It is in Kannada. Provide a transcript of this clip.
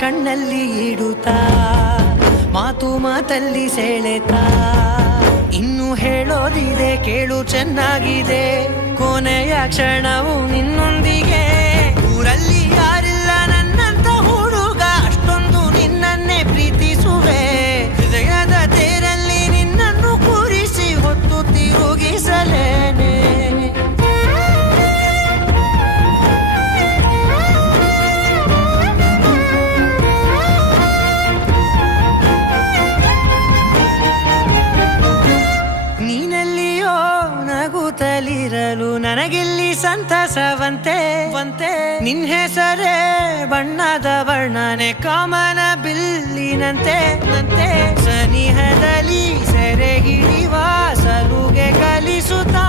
ಕಣ್ಣಲ್ಲಿ ಇಡುತ್ತಾ ಮಾತು ಮಾತಲ್ಲಿ ಸೆಳೆತಾ ಇನ್ನು ಹೇಳೋದಿದೆ ಕೇಳು ಚೆನ್ನಾಗಿದೆ ಕೊನೆಯ ಕ್ಷಣವು ನಿನ್ನೊಂದಿಗೆ ಊರಲ್ಲಿ ಯಾರಿಲ್ಲ ನನ್ನಂತ ಹುಡುಗ ಅಷ್ಟೊಂದು ನಿನ್ನನ್ನೇ ಪ್ರೀತಿಸುವೆ ಹೃದಯದ ತೇರಲ್ಲಿ ನಿನ್ನನ್ನು ಕೂರಿಸಿ ಹೊತ್ತು ತಿರುಗಿಸಲೇನೆ ನಗುತ್ತಲಿರಲು ನನಗಿಲ್ಲಿ ಸಂತಸವಂತೆ ನಿನ್ ಹೆಸರೇ ಬಣ್ಣದ ವರ್ಣನೆ ಕಾಮನ ಬಿಲ್ಲಿನಂತೆ ಸನಿಹದಲ್ಲಿ ಸೆರೆ ಹಿಡಿಯುವ ಸಲುಗೆ ಕಲಿಸುತ್ತಾ